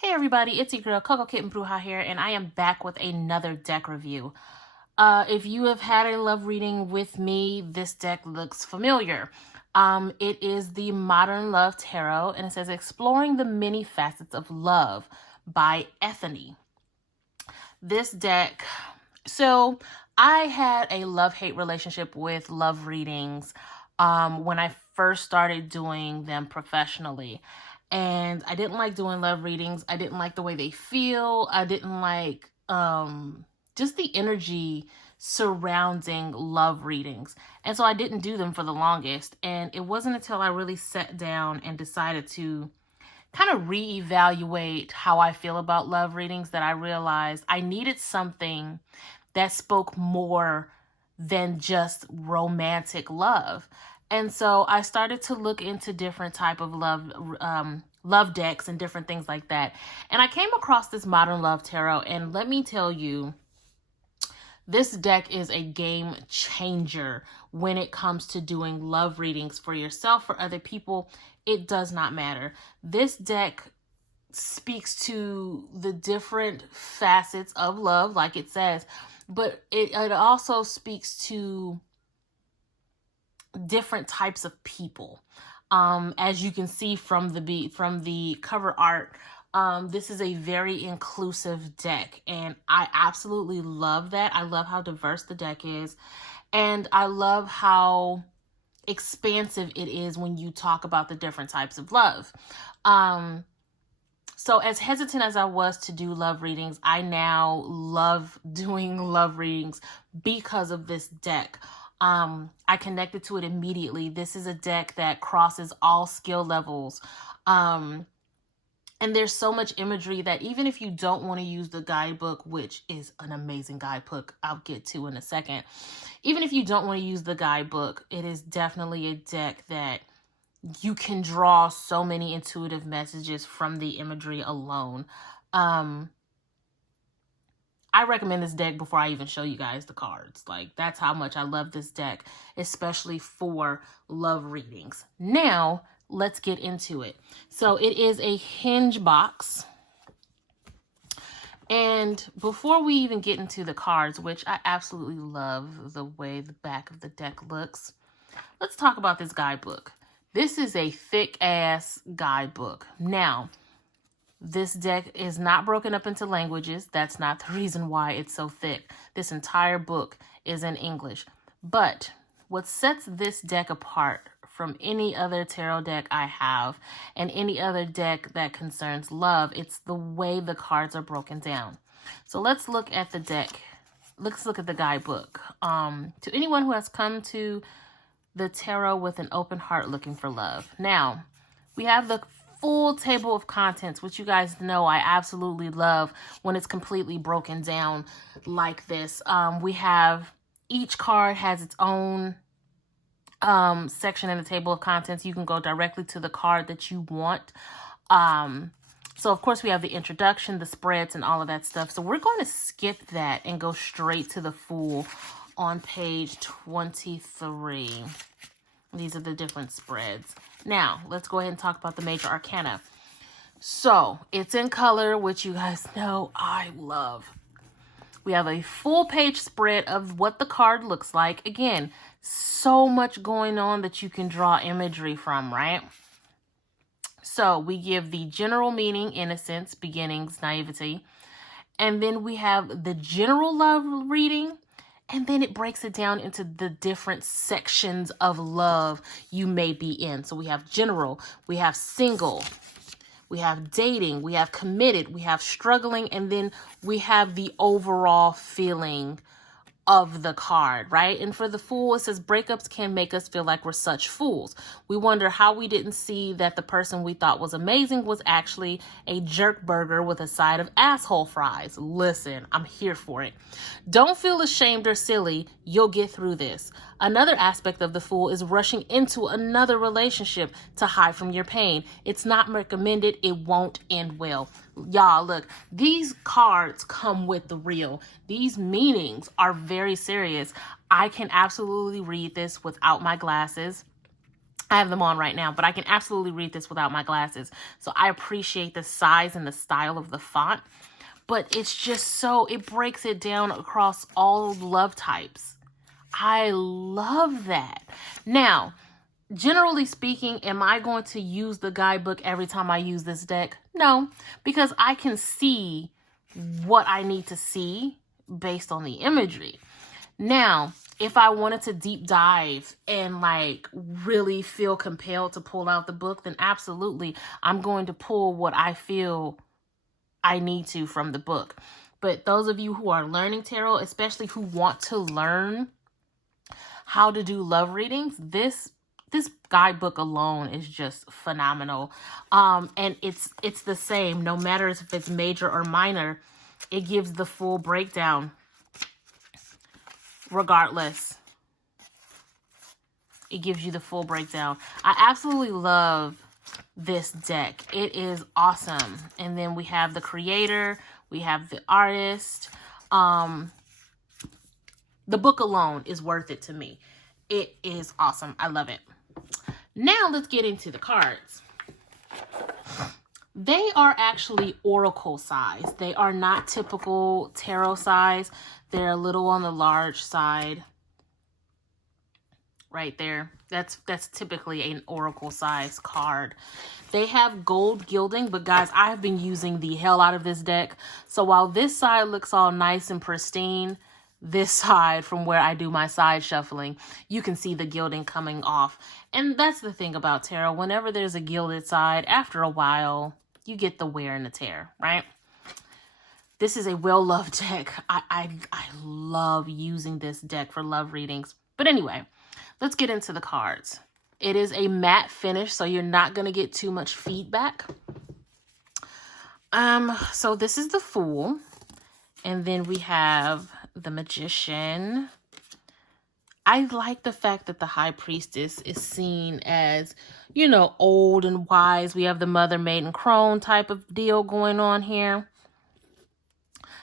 Hey everybody, it's your girl Coco Kitten Bruja here, and I am back with another deck review. If you have had a love reading with me, this deck looks familiar. It is the Modern Love Tarot, and it says Exploring the Many Facets of Love by Ethony. This deck, so I had a love-hate relationship with love readings when I first started doing them professionally. And I didn't like doing love readings. I didn't like the way they feel. I didn't like just the energy surrounding love readings. And so I didn't do them for the longest. And it wasn't until I really sat down and decided to kind of reevaluate how I feel about love readings that I realized I needed something that spoke more than just romantic love. And so I started to look into different type of love decks and different things like that. And I came across this Modern Love Tarot, and let me tell you, this deck is a game changer when it comes to doing love readings for yourself, for other people. It does not matter. This deck speaks to the different facets of love, like it says, but it also speaks to different types of people. As you can see from the cover art, this is a very inclusive deck, and I absolutely love that. I love how diverse the deck is, and I love how expansive it is when you talk about the different types of love. So as hesitant as I was to do love readings, I now love doing love readings because of this deck. I connected to it immediately. This is a deck that crosses all skill levels. And there's so much imagery that even if you don't want to use the guidebook, which is an amazing guidebook I'll get to in a second, even if you don't want to use the guidebook, it is definitely a deck that you can draw so many intuitive messages from the imagery alone. I recommend this deck before I even show you guys the cards. Like, that's how much I love this deck, especially for love readings. Now, let's get into it. So it is a hinge box. And before we even get into the cards, which I absolutely love the way the back of the deck looks, let's talk about this guidebook. This is a thick-ass guidebook. Now, this deck is not broken up into languages. That's not the reason why it's so thick. This entire book is in English. But what sets this deck apart from any other tarot deck I have and any other deck that concerns love, it's the way the cards are broken down. So let's look at the deck. Let's look at the guidebook. To anyone who has come to the tarot with an open heart looking for love. Now, we have the full table of contents, which you guys know I absolutely love when it's completely broken down like this. We have, each card has its own section in the table of contents. You can go directly to the card that you want. So of course we have the introduction, the spreads, and all of that stuff. So we're going to skip that and go straight to the full on page 23. These are the different spreads. Now, let's go ahead and talk about the major arcana. So, it's in color, which you guys know I love. We have a full page spread of what the card looks like. Again, so much going on that you can draw imagery from, right? So, we give the general meaning, innocence, beginnings, naivety. And then we have the general love reading. And then it breaks it down into the different sections of love you may be in. So we have general, we have single, we have dating, we have committed, we have struggling, and then we have the overall feeling of the card, right? And for the fool, it says breakups can make us feel like we're such fools. We wonder how we didn't see that the person we thought was amazing was actually a jerk burger with a side of asshole fries. Listen, I'm here for it. Don't feel ashamed or silly. You'll get through this. Another aspect of the fool is rushing into another relationship to hide from your pain. It's not recommended. It won't end well. Y'all, look, these cards come with the real. These meanings are very serious. I can absolutely read this without my glasses. I have them on right now, but I can absolutely read this without my glasses. So I appreciate the size and the style of the font. But it's just so, it breaks it down across all love types. I love that. Now, generally speaking, am I going to use the guidebook every time I use this deck? No, because I can see what I need to see based on the imagery. Now, if I wanted to deep dive and like really feel compelled to pull out the book, then absolutely, I'm going to pull what I feel I need to from the book. But those of you who are learning tarot, especially who want to learn how to do love readings, this guidebook alone is just phenomenal. And it's the same, no matter if it's major or minor, it gives the full breakdown regardless. It gives you the full breakdown. I absolutely love this deck. It is awesome. And then we have the creator, we have the artist. The book alone is worth it to me. It is awesome. I love it. Now let's get into the cards. They are actually oracle size. They are not typical tarot size. They're a little on the large side. Right there. That's typically an oracle size card. They have gold gilding, but guys, I have been using the hell out of this deck. So while this side looks all nice and pristine, this side, from where I do my side shuffling, you can see the gilding coming off. And that's the thing about tarot. Whenever there's a gilded side, after a while, you get the wear and the tear, right? This is a well-loved deck. I love using this deck for love readings. But anyway, let's get into the cards. It is a matte finish, so you're not going to get too much feedback. So this is the Fool. And then we have the Magician. I like the fact that the High Priestess is seen as, you know, old and wise. We have the Mother, Maiden, Crone type of deal going on here.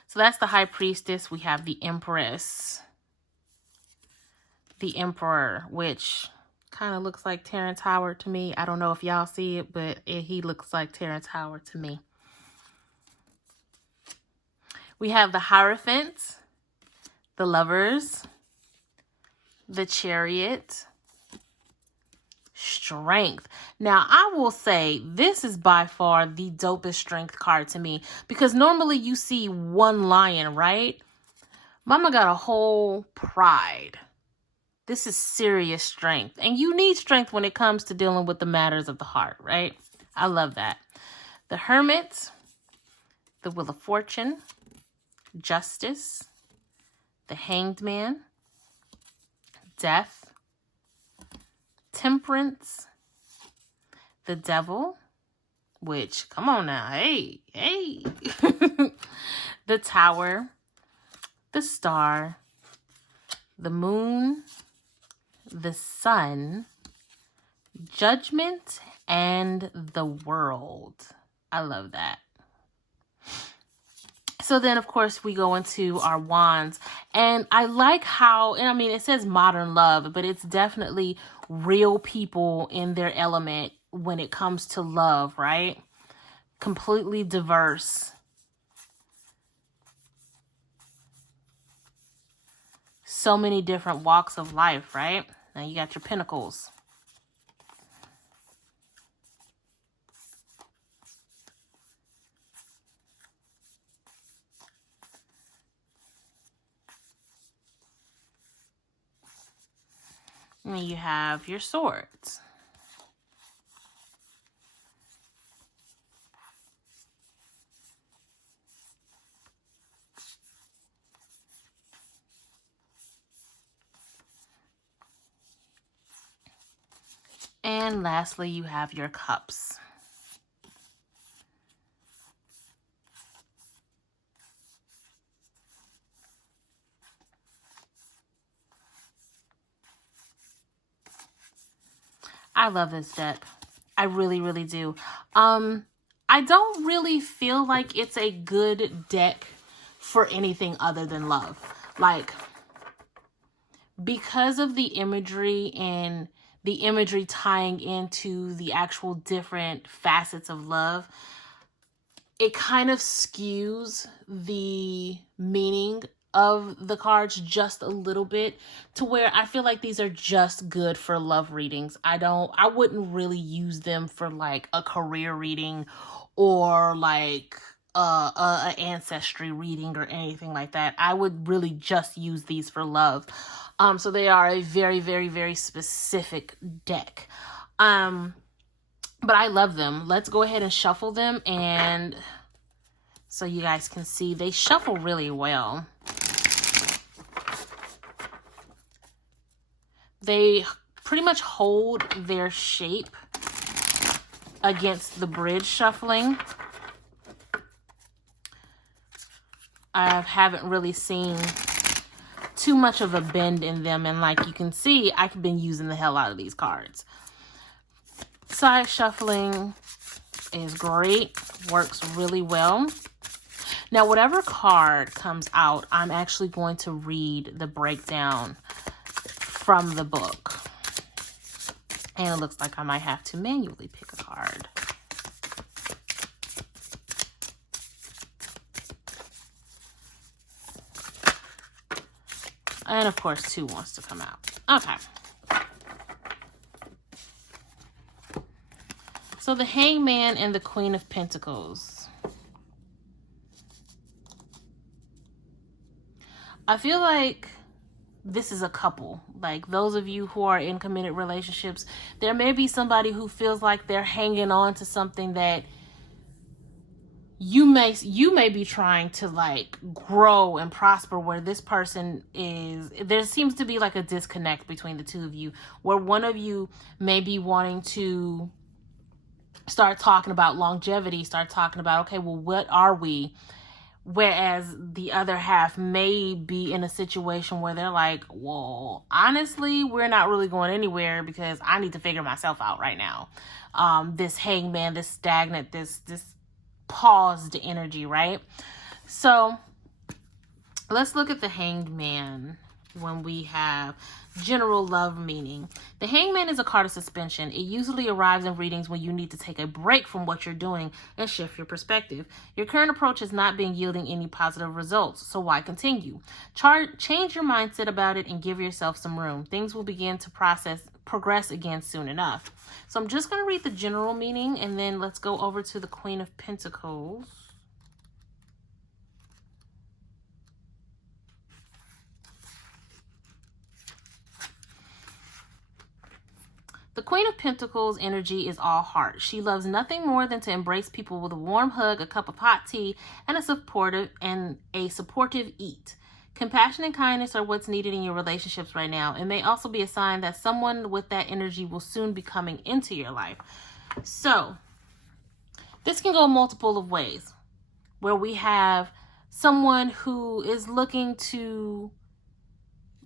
So that's the High Priestess. We have the Empress. The Emperor, which kind of looks like Terrence Howard to me. I don't know if y'all see it, but he looks like Terrence Howard to me. We have the Hierophant, the Lovers, the Chariot, Strength. Now, I will say this is by far the dopest Strength card to me, because normally you see one lion, right? Mama got a whole Pride. This is serious strength. And you need strength when it comes to dealing with the matters of the heart, right? I love that. The Hermit, the Wheel of Fortune, Justice, the Hanged Man, Death, Temperance, the Devil, which, come on now, hey. The Tower, the Star, the Moon, the Sun, Judgment, and the World. I love that. So then, of course, we go into our wands. And I like how, and I mean, it says modern love, but it's definitely real people in their element when it comes to love, right? Completely diverse. So many different walks of life, right? Now you got your Pentacles. And you have your Swords. And lastly, you have your Cups. I love this deck. I really, really do. I don't really feel like it's a good deck for anything other than love. Like, because of the imagery and the imagery tying into the actual different facets of love, it kind of skews the meaning of the cards just a little bit to where I feel like these are just good for love readings. I wouldn't really use them for like a career reading or like a ancestry reading or anything like that. I would really just use these for love. So they are a very, very, very specific deck. But I love them. Let's go ahead and shuffle them, and so you guys can see they shuffle really well. They pretty much hold their shape against the bridge shuffling. I haven't really seen too much of a bend in them, and like you can see, I've been using the hell out of these cards. Side shuffling is great, works really well. Now, whatever card comes out, I'm actually going to read the breakdown from the book. And it looks like I might have to manually pick a card. And of course, 2 wants to come out. Okay. So the Hangman and the Queen of Pentacles. I feel like this is a couple. Like those of you who are in committed relationships, there may be somebody who feels like they're hanging on to something that you may be trying to like grow and prosper, where this person is, there seems to be like a disconnect between the two of you, where one of you may be wanting to start talking about longevity, start talking about, okay, well, what are we? Whereas the other half may be in a situation where they're like, well, honestly, we're not really going anywhere because I need to figure myself out right now. This hangman, this stagnant, this paused energy, right? So let's look at the Hanged Man when we have general love meaning. The Hangman is a card of suspension. It usually arrives in readings when you need to take a break from what you're doing and shift your perspective. Your current approach has not been yielding any positive results, so why continue? Change your mindset about it and give yourself some room. Things will begin to progress again soon enough. So I'm just going to read the general meaning, and then let's go over to the Queen of Pentacles. The Queen of Pentacles energy is all heart. She loves nothing more than to embrace people with a warm hug, a cup of hot tea, and a supportive eat. Compassion and kindness are what's needed in your relationships right now. It may also be a sign that someone with that energy will soon be coming into your life. So this can go multiple of ways, where we have someone who is looking to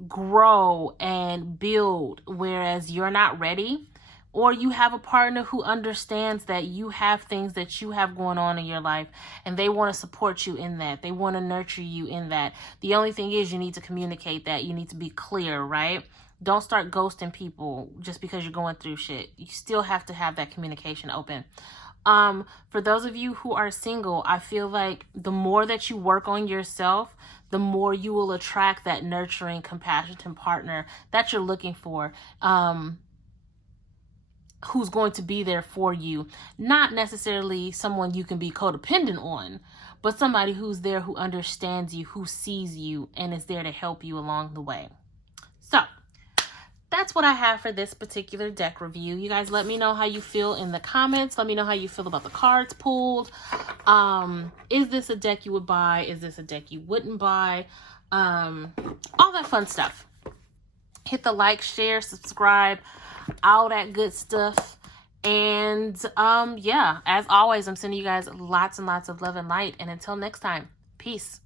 grow and build, whereas you're not ready, or you have a partner who understands that you have things that you have going on in your life and they want to support you in that. They want to nurture you in that. The only thing is you need to communicate that. You need to be clear, right? Don't start ghosting people just because you're going through shit. You still have to have that communication open. For those of you who are single, I feel like the more that you work on yourself, the more you will attract that nurturing, compassionate partner that you're looking for, who's going to be there for you. Not necessarily someone you can be codependent on, but somebody who's there, who understands you, who sees you, and is there to help you along the way. So that's what I have for this particular deck review. You guys let me know how you feel in the comments. Let me know how you feel about the cards pulled. Is this a deck you would buy? Is this a deck you wouldn't buy? All that fun stuff. Hit the like, share, subscribe, all that good stuff. And yeah, as always, I'm sending you guys lots and lots of love and light. And until next time, peace.